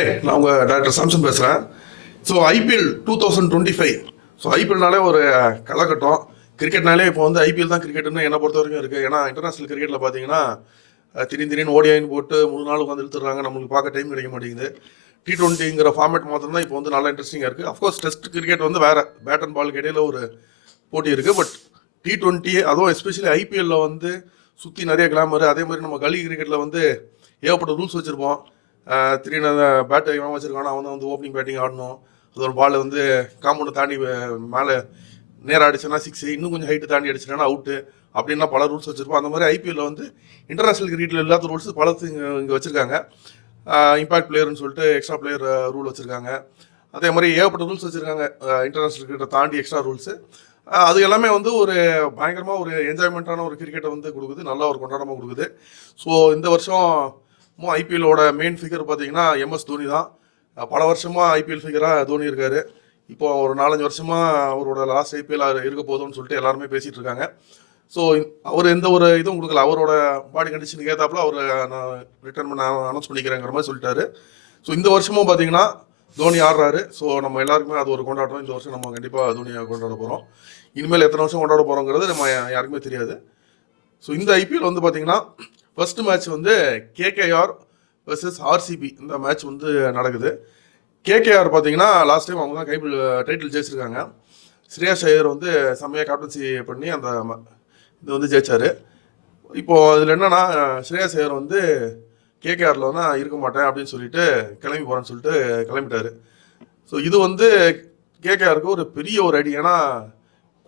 Hi, நான் உங்கள் doctor Samson பேசுகிறேன். So IPL 2025. ஸோ ஐபிஎல்னாலே ஒரு காலகட்டம். கிரிக்கெட்னாலே இப்போ வந்து ஐபிஎல் தான் கிரிக்கெட்னு என்னை பொறுத்த வரைக்கும் இருக்குது. ஏன்னா இன்டர்நேஷனல் கிரிக்கெட்டில் பார்த்தீங்கன்னா திடீர்னு ஓடிஐன்னு போட்டு 3 நாள் உட்காந்து இழுத்துறாங்க. நம்மளுக்கு பார்க்க டைம் கிடைக்க மாட்டேங்குது. T20ங்கிற ஃபார்மேட் மாத்திரம் தான் இப்போ வந்து நல்லா இன்ட்ரெஸ்டிங்காக இருக்குது. அஃப்கோர்ஸ் டெஸ்ட் கிரிக்கெட் வந்து வேறு பேட் அண்ட் பாலுக்கு இடையில ஒரு போட்டி இருக்குது. பட் T20 அதுவும் எஸ்பெஷலி ஐபிஎல்லில் வந்து சுற்றி நிறைய கிளாமர். அதே மாதிரி நம்ம கலி கிரிக்கெட்டில் வந்து ஏகப்பட்ட ரூல்ஸ் வச்சுருப்போம். திடீர்னு அந்த பேட்டை இவன் வச்சுருக்கானா அவன் வந்து ஓப்பனிங் பேட்டிங் ஆடணும். அது ஒரு பால் வந்து காம்பவுண்டை தாண்டி மேலே நேராக அடிச்சுன்னா 6, இன்னும் கொஞ்சம் ஹைட்டு தாண்டி அடிச்சுனா அவுட்டு அப்படின்னா பல ரூல்ஸ் வச்சுருப்போம். அந்த மாதிரி ஐபிஎல்லில் வந்து இன்டர்நேஷனல் கிரிக்கெட்டில் இல்லாத ரூல்ஸ் பலத்து இங்கே வச்சுருக்காங்க. இம்பாக்ட் பிளேயர்னு சொல்லிட்டு எக்ஸ்ட்ரா பிளேயர் ரூல் வச்சுருக்காங்க. அதே மாதிரி ஏகப்பட்ட ரூல்ஸ் வச்சுருக்காங்க. இன்டர்நேஷனல் கிரிக்கெட்டை தாண்டி எக்ஸ்ட்ரா ரூல்ஸு. அது எல்லாமே வந்து ஒரு பயங்கரமாக ஒரு என்ஜாய்மெண்ட்டான ஒரு கிரிக்கெட்டை வந்து கொடுக்குது. நல்லா ஒரு கொண்டாட்டமாக கொடுக்குது. ஸோ இந்த வருஷம் ஐபிஎல்லோட மெயின் ஃபிகர் பார்த்தீங்கன்னா எம்எஸ் தோனி தான். பல வருஷமாக ஐபிஎல் ஃபிகராக தோனி இருக்கார். இப்போ ஒரு 4-5 வருஷமாக அவரோட லாஸ்ட் ஐபிஎல் இருக்க போதும்னு சொல்லிட்டு எல்லாருமே பேசிகிட்டு இருக்காங்க. ஸோ அவர் எந்த ஒரு இதுவும் கொடுக்கல. அவரோட பாடி கண்டிஷனுக்கு ஏற்றாப்புல அவர் நான் ரிட்டர்ன் பண்ண அனௌன்ஸ் பண்ணிக்கிறேங்கிற மாதிரி சொல்லிட்டாரு. ஸோ இந்த வருஷமும் பார்த்தீங்கன்னா தோனி ஆடுறாரு. ஸோ நம்ம எல்லாருக்குமே அது ஒரு கொண்டாட்டம். இந்த வருஷம் நம்ம கண்டிப்பாக தோனியை கொண்டாட போகிறோம். இனிமேல் எத்தனை வருஷம் கொண்டாட போகிறோங்கிறது நம்ம யாருக்குமே தெரியாது. ஸோ இந்த ஐபிஎல் வந்து பார்த்தீங்கன்னா ஃபர்ஸ்ட் மேட்ச் வந்து கேகேஆர் vs ஆர்சிபி இந்த மேட்ச் வந்து நடக்குது. கேகேஆர் பார்த்தீங்கன்னா லாஸ்ட் டைம் அவங்க தான் டைட்டில் ஜெயிச்சிருக்காங்க. ஸ்ரேயாஸ் ஐயர் வந்து செம்மையாக கேப்டன்சி பண்ணி அந்த இது வந்து ஜெயிச்சார். இப்போது அதில் என்னென்னா ஸ்ரேயாஸ் ஐயர் வந்து கேகேஆரில் வந்து இருக்க மாட்டேன் அப்படின்னு சொல்லிட்டு கிளம்பி போகிறேன்னு சொல்லிட்டு கிளம்பிட்டார். ஸோ இது வந்து கேகேஆருக்கு ஒரு பெரிய ஒரு அடி. ஏன்னா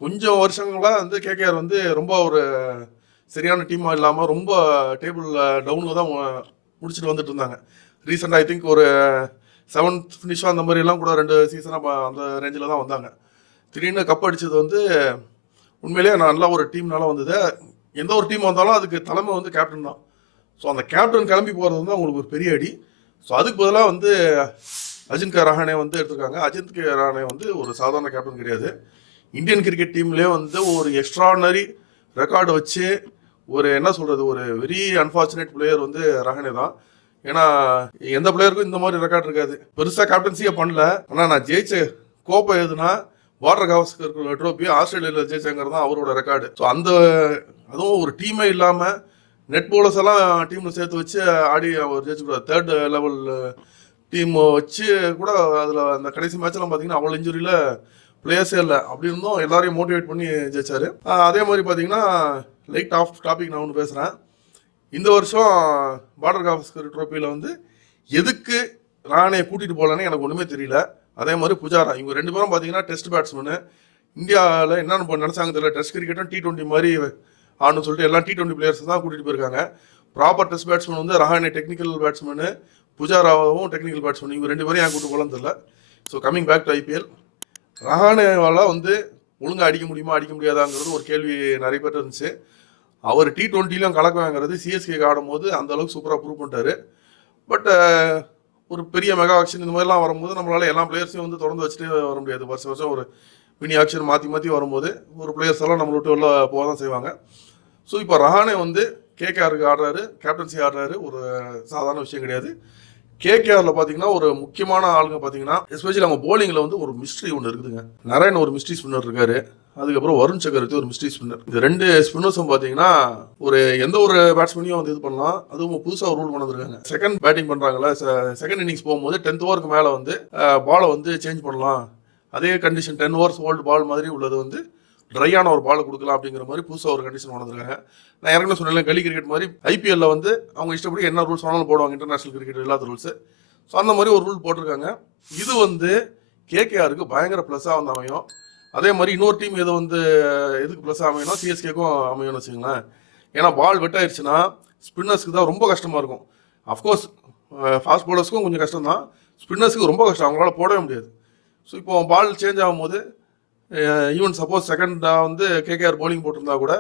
கொஞ்சம் வருஷங்களாக வந்து கேகேஆர் வந்து ரொம்ப ஒரு சரியான டீமாக இல்லாமல் ரொம்ப டேபிள் டவுனில் தான் முடிச்சுட்டு வந்துட்டு இருந்தாங்க. ரீசெண்டாக ஐ திங்க் ஒரு 7th ஃபினிஷாக அந்த மாதிரிலாம் கூட 2 சீசனாக அந்த ரேஞ்சில் தான் வந்தாங்க. திடீர்னு கப் அடித்தது வந்து உண்மையிலேயே நல்லா ஒரு டீம்னால வந்தது. எந்த ஒரு டீம் வந்தாலும் அதுக்கு தலைமை வந்து கேப்டன் தான். ஸோ அந்த கேப்டன் கிளம்பி போகிறது வந்து அவங்களுக்கு ஒரு பெரிய அடி. ஸோ அதுக்கு பதிலாக வந்து அஜின்கே ரஹானே வந்து எடுத்திருக்காங்க. அஜின்கே ரஹானே வந்து ஒரு சாதாரண கேப்டன் கிடையாது. இந்தியன் கிரிக்கெட் டீம்லேயே வந்து ஒரு எக்ஸ்ட்ரானரி ரெக்கார்டு வச்சு ஒரு என்ன சொல்கிறது ஒரு வெரி அன்ஃபார்ச்சுனேட் பிளேயர் வந்து ரஹானே தான். ஏன்னா எந்த பிளேயருக்கும் இந்த மாதிரி ரெக்கார்ட் இருக்காது. பெருசாக கேப்டன்சியே பண்ணல. ஆனால் நான் ஜெயிச்ச கோப்பை எதுனா வாட்டர் கவாஸ்கர் ட்ரோஃபி ஆஸ்திரேலியாவில் ஜெயிச்சாங்கிறது தான் அவரோட ரெக்கார்டு. ஸோ அந்த அதுவும் ஒரு டீமே இல்லாமல் நெட் போலர்ஸ் எல்லாம் டீமில் சேர்த்து வச்சு ஆடி அவர் ஜெயிச்சுக்கூடாது. 3rd லெவல் டீம் வச்சு கூட அதில் அந்த கடைசி மேட்ச்லாம் பார்த்தீங்கன்னா அவ்வளோ இன்ஜுரியில் பிளேயர்ஸே இல்லை. அப்படி இருந்தும் எல்லாரையும் மோட்டிவேட் பண்ணி ஜெயிச்சார். அதே மாதிரி பார்த்தீங்கன்னா லைட் ஆஃப் டாபிக் நான் ஒன்று பேசுகிறேன். இந்த வருஷம் வாட்டர் கவாஸ்கர் ட்ரோஃபியில் வந்து எதுக்கு ராணையை கூட்டிகிட்டு போகலன்னு எனக்கு ஒன்றுமே தெரியல. அதே மாதிரி புஜாரா இவங்க 2 பேரும் பார்த்தீங்கன்னா டெஸ்ட் பேட்ஸ்மேனு. இந்தியாவில் என்னென்னு நினச்சாங்க தெரியல. டெஸ்ட் கிரிக்கெட்டும் T20 மாதிரி ஆடணும்னு சொல்லிட்டு எல்லாம் T20 பிளேயர்ஸ் தான் கூட்டிகிட்டு போயிருக்காங்க. ப்ராப்பர் டெஸ்ட் பேட்ஸ்மேன் வந்து ரஹானே டெக்னிக்கல் பேட்ஸ்மேனு, புஜாராவும் டெக்னிக்கல் பேட்ஸ்மேன். இவங்க 2 பேரும் ஏன் கூட்டு போகலன்னு தெரியல. So coming back to IPL, ரஹானேவால் வந்து ஒழுங்காக அடிக்க முடியுமா அடிக்க முடியாதாங்கிறது ஒரு கேள்வி நிறைய பேர் இருந்துச்சு. அவர் T20லையும் கலக்குவாங்கிறது சிஎஸ்கேக்கு ஆடும்போது அந்த அளவுக்கு சூப்பராக ப்ரூவ் பண்ணிட்டாரு. பட் ஒரு பெரிய மெகா ஆக்ஷன் இந்த மாதிரிலாம் வரும்போது நம்மளால் எல்லா பிளேயர்ஸையும் வந்து தொடர்ந்து வச்சுட்டே வர முடியாது. வருஷம் ஒரு மினி ஆக்ஷன் மாற்றி வரும்போது ஒரு பிளேயர்ஸ் எல்லாம் நம்மளை விட்டு வெளில போக தான் செய்வாங்க. ஸோ இப்போ ரஹானே வந்து கேகேஆருக்கு ஆடுறாரு, கேப்டன்சி ஆடுறாரு. ஒரு சாதாரண விஷயம் கிடையாது. கேகேஆரில் பார்த்தீங்கன்னா ஒரு முக்கியமான ஆளுங்க பார்த்தீங்கன்னா எஸ்பெஷலி அவங்க போலிங்கில் வந்து ஒரு மிஸ்ட்ரி ஒன்று இருக்குதுங்க. நரேன் ஒரு மிஸ்ட்ரி ஸ்பின்னர் இருக்காரு. அதுக்கப்புறம் வருண் சக்கரவர்த்தி ஒரு மிஸ்ட்ரி ஸ்பின்னர். இது 2 ஸ்பின்னர்ஸும் பார்த்தீங்கன்னா ஒரு எந்த ஒரு பேட்ஸ்மேனையும் வந்து இது பண்ணலாம். அதுவும் புதுசாக ரூல் பண்ணிருக்காங்க. செகண்ட் பேட்டிங் பண்ணுறாங்களா, செகண்ட் இன்னிங்ஸ் போகும்போது 10th ஓவருக்கு மேலே வந்து பாலை வந்து சேஞ்ச் பண்ணலாம். அதே கண்டிஷன் 10 ஓவர்ஸ் ஓல்டு பால் மாதிரி உள்ளது வந்து ட்ரையான ஒரு பாலை கொடுக்கலாம் அப்படிங்கிற மாதிரி புதுசாக ஒரு கண்டிஷன் வந்துருக்காங்க. நான் ஏற்கனவே சொன்னேன் கலி கிரிக்கெட் மாதிரி ஐபிஎல்ல வந்து அவங்க இஷ்டப்படி என்ன ரூல்ஸ் வேணாலும் போடுவாங்க. இன்டர்நேஷனல் கிரிக்கெட் இல்லாத ரூல்ஸு. ஸோ அந்த மாதிரி ஒரு ரூல் போட்டிருக்காங்க. இது வந்து கேகேஆருக்கு பயங்கர ப்ளஸ்ஸாக வந்து அமையும். அதே மாதிரி இன்னொரு டீம் எது வந்து எதுக்கு ப்ளஸ்ஸாக அமையணும், சிஎஸ்கேக்கும் அமையும்னு வச்சுங்களேன். ஏன்னா பால் வெட் ஆயிடுச்சுன்னா ஸ்பின்னர்ஸ்க்கு தான் ரொம்ப கஷ்டமாக இருக்கும். அஃப்கோர்ஸ் ஃபாஸ்ட் பவுலர்ஸ்க்கும் கொஞ்சம் கஷ்டம் தான். ஸ்பின்னர்ஸுக்கு ரொம்ப கஷ்டம், அவங்களால போடவே முடியாது. ஸோ இப்போ பால் சேஞ்ச் ஆகும்போது ஈவன் சப்போஸ் செகண்டாக வந்து கேகேஆர் போலிங் போட்டிருந்தா கூட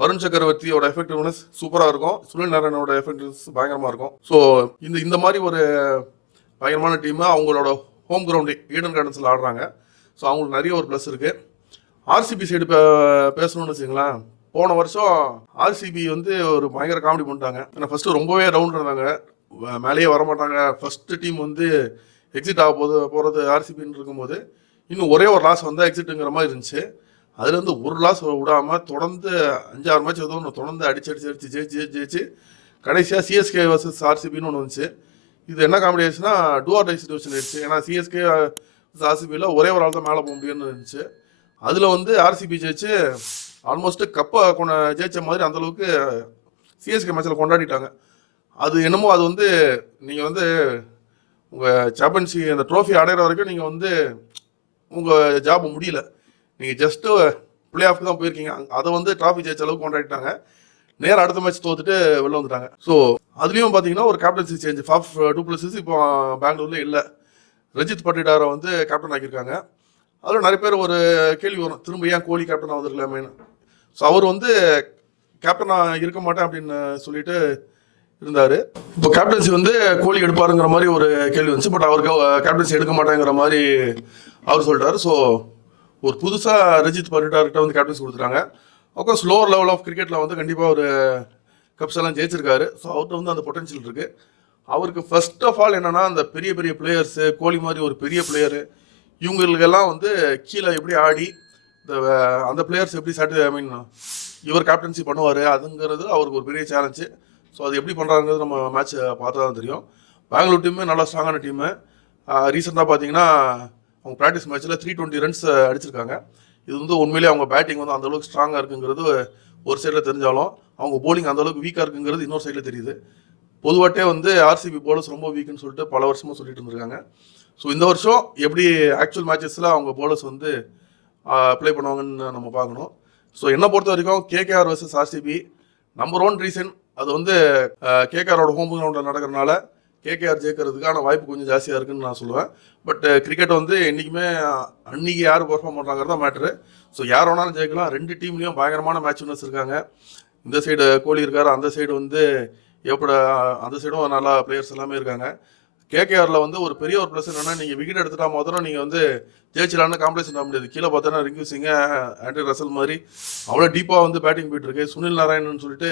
வருண் சக்கரவர்த்தியோட எஃபெக்டிவ்னஸ் சூப்பராக இருக்கும். சுனில் நாராயணோட எஃபெக்டிவ்னஸ் பயங்கரமாக இருக்கும். ஸோ இந்த மாதிரி ஒரு பயங்கரமான டீமு அவங்களோட ஹோம் கிரவுண்டு ஈடன் கார்டன்ஸில் ஆடுறாங்க. ஸோ அவங்களுக்கு நிறைய ஒரு ப்ளஸ் இருக்குது. ஆர்சிபி சைடு பேசணும்னு வச்சுங்களேன். போன வருஷம் ஆர்சிபி வந்து ஒரு பயங்கர காமெடி பண்ணிட்டாங்க. ஏன்னா ஃபஸ்ட்டு ரொம்பவே டவுன் இருந்தாங்க. மேலேயே வரமாட்டாங்க, ஃபஸ்ட்டு டீம் வந்து எக்ஸிட் ஆக போகிறது ஆர்சிபின்னு இருக்கும்போது இன்னும் ஒரே ஒரு லாஸ் வந்தால் எக்ஸிட்டுங்கிற மாதிரி இருந்துச்சு. அதுலேருந்து ஒரு லாஸ் விடாமல் தொடர்ந்து 5-6 மேட்ச் ஏதோ ஒன்று தொடர்ந்து அடிச்சு ஜெயிச்சு கடைசியாக சிஎஸ்கே வர்சஸ் ஆர்சிபின்னு ஒன்று வந்துச்சு. இது என்ன காமெடி ஆயிடுச்சுன்னா டூ ஆர் டை சிச்சுவேஷன் ஆயிடுச்சு. ஏன்னா சிஎஸ்கே ஆர்சிபியில் ஒரே ஒரு ஆள் தான் மேலே போக முடியும்னு இருந்துச்சு. அதில் வந்து ஆர்சிபி ஜெயிச்சு ஆல்மோஸ்ட் கப்பை ஜெயிச்ச மாதிரி அந்தளவுக்கு சிஎஸ்கே மேட்ச்சில் கொண்டாடிட்டாங்க. அது என்னமோ அது வந்து நீங்கள் வந்து உங்கள் சாம்பியன்ஷிப் அந்த ட்ரோஃபி அடையிற வரைக்கும் நீங்கள் வந்து உங்கள் ஜாப் முடியல, நீங்கள் ஜஸ்ட்டு பிளே ஆஃப்க்கு தான் போயிருக்கீங்க. அதை வந்து ட்ராஃபி ஜெயிச்ச அளவுக்கு கொண்டாடிட்டாங்க. நேரம் அடுத்த மேட்ச் தோத்துட்டு வெளில வந்துட்டாங்க. ஸோ அதுலேயும் பார்த்தீங்கன்னா ஒரு captaincy change of two pluses இப்போ பெங்களூர்ல இல்லை. ரஜித் பட்டிடாரை வந்து கேப்டன் ஆக்கியிருக்காங்க. அதில் நிறைய பேர் ஒரு கேள்வி வரும், திரும்ப ஏன் கோலி கேப்டனாக வந்துருக்கலாமேன்னு. ஸோ அவர் வந்து கேப்டனாக இருக்க மாட்டேன் அப்படின்னு சொல்லிட்டு இருந்தார். இப்போ கேப்டன்சி வந்து கோலி எடுப்பாருங்கிற மாதிரி ஒரு கேள்வி வந்துச்சு. பட் அவருக்கு கேப்டன்சி எடுக்க மாட்டேங்கிற மாதிரி அவர் சொல்லிட்டாரு. ஸோ ஒரு புதுசாக ரஜித் பட்டிடார்கிட்ட வந்து கேப்டன்சி கொடுத்துட்டாங்க. அப்புறம் ஸ்லோவர் லெவல் ஆஃப் கிரிக்கெட்டில் வந்து கண்டிப்பாக ஒரு கப்ஸ் எல்லாம் ஜெயிச்சிருக்காரு. ஸோ அவர்கிட்ட வந்து அந்த பொட்டன்ஷியல் இருக்குது. அவருக்கு ஃபர்ஸ்ட் ஆஃப் ஆல் என்னென்னா அந்த பெரிய பெரிய பிளேயர்ஸு, கோலி மாதிரி ஒரு பெரிய பிளேயரு, இவங்களுக்கெல்லாம் வந்து கீழே எப்படி ஆடி அந்த பிளேயர்ஸ் எப்படி இவர் கேப்டன்சி பண்ணுவார், அதுங்கிறது அவருக்கு ஒரு பெரிய சேலஞ்சு. ஸோ அது எப்படி பண்ணுறாங்கிறது நம்ம மேட்ச் பார்த்தா தான் தெரியும். பெங்களூர் டீமே நல்லா ஸ்ட்ராங்கான டீமு. ரீசெண்டாக பார்த்தீங்கன்னா அவங்க ப்ராக்டிஸ் மேட்ச்சில் 320 ரன்ஸ் அடிச்சிருக்காங்க. இது வந்து உண்மையிலேயே அவங்க பேட்டிங் வந்து அந்தளவுக்கு ஸ்ட்ராங்காக இருக்குங்கிறது ஒரு சைடில் தெரிஞ்சாலும் அவங்க போலிங் அந்தளவுக்கு வீக்காக இருக்குங்கிறது இன்னொரு சைடில் தெரியுது. பொதுவாட்டே வந்து ஆர்சிபி போலர்ஸ் ரொம்ப வீக்குன்னு சொல்லிட்டு பல வருஷமாக சொல்லிட்டு இருந்திருக்காங்க. ஸோ இந்த வருஷம் எப்படி ஆக்சுவல் மேட்சஸில் அவங்க போலர்ஸ் வந்து ப்ளே பண்ணுவாங்கன்னு நம்ம பார்க்கணும். ஸோ என்னை பொறுத்த வரைக்கும் KKR versus RCB number 1 reason அது வந்து கேகேஆரோட ஹோம் கிரவுண்டில் நடக்கிறதுனால கேகேஆர் ஜெயிக்கிறதுக்கான வாய்ப்பு கொஞ்சம் ஜாஸ்தியாக இருக்குன்னு நான் சொல்லுவேன். பட் கிரிக்கெட் வந்து என்றைக்குமே அன்றைக்கி யார் பர்ஃபார்ம் பண்ணுறாங்கிறது தான் மேட்ரு. ஸோ யார் வேணாலும் ஜெயிக்கலாம். 2 டீம்லேயும் பயங்கரமான மேட்ச் வின்னர்ஸ் இருக்காங்க. இந்த சைடு கோலி இருக்கார், அந்த சைடு வந்து அந்த சைடும் நல்லா பிளேயர்ஸ் எல்லாமே இருக்காங்க. கேகேஆரில் வந்து ஒரு பெரிய ஒரு ப்ளஸ் என்னென்னா நீங்கள் விக்கெட் எடுத்துட்டா முதல்ல நீங்கள் வந்து ஜெயிச்சிடலான்னு காம்படிஷன் பண்ண முடியாது. கீழே பார்த்தோன்னா ரிங்கு சிங்க, ஆண்ட்ரி ரசல் மாதிரி அவ்வளோ டீப்பாக வந்து பேட்டிங் போயிட்டுருக்கு. சுனில் நாராயணன் சொல்லிட்டு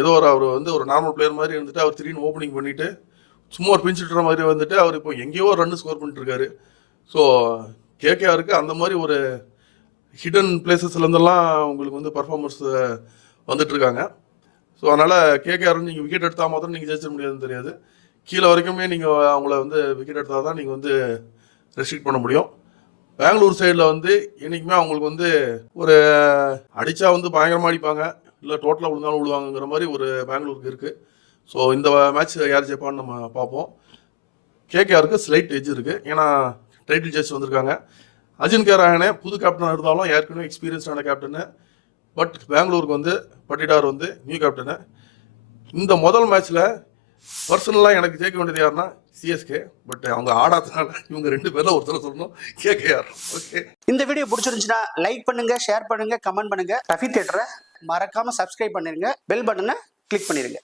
ஏதோ அவர் வந்து ஒரு நார்மல் பிளேயர் மாதிரி இருந்துட்டு அவர் திடீர்னு ஓப்பனிங் பண்ணிவிட்டு சும்மா ஒரு பிஞ்ச் விட்டுற மாதிரி வந்துட்டு அவர் இப்போ எங்கேயோ ரன் ஸ்கோர் பண்ணிட்டுருக்காரு. ஸோ கேகேஆருக்கு அந்த மாதிரி ஒரு ஹிடன் பிளேசஸ்லேருந்தெல்லாம் உங்களுக்கு வந்து பர்ஃபார்மன்ஸ் வந்துட்டுருக்காங்க. ஸோ அதனால் கேகேஆர் நீங்கள் விக்கெட் எடுத்தால் மாத்திரம் நீங்கள் ஜெயிச்சிட முடியாதுன்னு தெரியாது. கீழே வரைக்குமே நீங்கள் அவங்கள வந்து விக்கெட் எடுத்தால் தான் நீங்கள் வந்து ரெஸ்ட்ரிக்ட் பண்ண முடியும். பெங்களூர் சைடில் வந்து என்றைக்குமே அவங்களுக்கு வந்து ஒரு அடித்தா வந்து பயங்கரமாக அடிப்பாங்க, இல்லை டோட்டலாக விழுந்தாலும் விழுவாங்கங்கிற மாதிரி ஒரு பெங்களூருக்கு இருக்குது. ஸோ இந்த மேட்ச் யார் ஜெயிப்பான்னு நம்ம பார்ப்போம். கேகேஆருக்கு ஸ்லைட் எட்ஜ் இருக்குது. ஏன்னா டைட்டில் ஜட்ஜ் வந்திருக்காங்க. அஜின்கே ரஹானே புது கேப்டனாக இருந்தாலும் ஏற்கனவே எக்ஸ்பீரியன்ஸான கேப்டனு. பட் பெங்களூருக்கு வந்து பட்டிடார் வந்து நியூ கேப்டனு. இந்த முதல் மேட்ச்சில் பர்சனலாக எனக்கு ஜெயிக்க வேண்டியது யாருன்னா சிஎஸ்கே. பட் அவங்க ஆடாதனால இவங்க 2 பேரில் ஒருத்தர் சொல்லணும், கேகேஆர். ஓகே, இந்த வீடியோ பிடிச்சிருந்துச்சுன்னா லைக் பண்ணுங்க, ஷேர் பண்ணுங்க, கமெண்ட் பண்ணுங்க. ரஃபி தியேட்டரை மறக்காம சப்ஸ்கிரைப் பண்ணிருங்க, பெல் பட்டனை கிளிக் பண்ணிருங்க.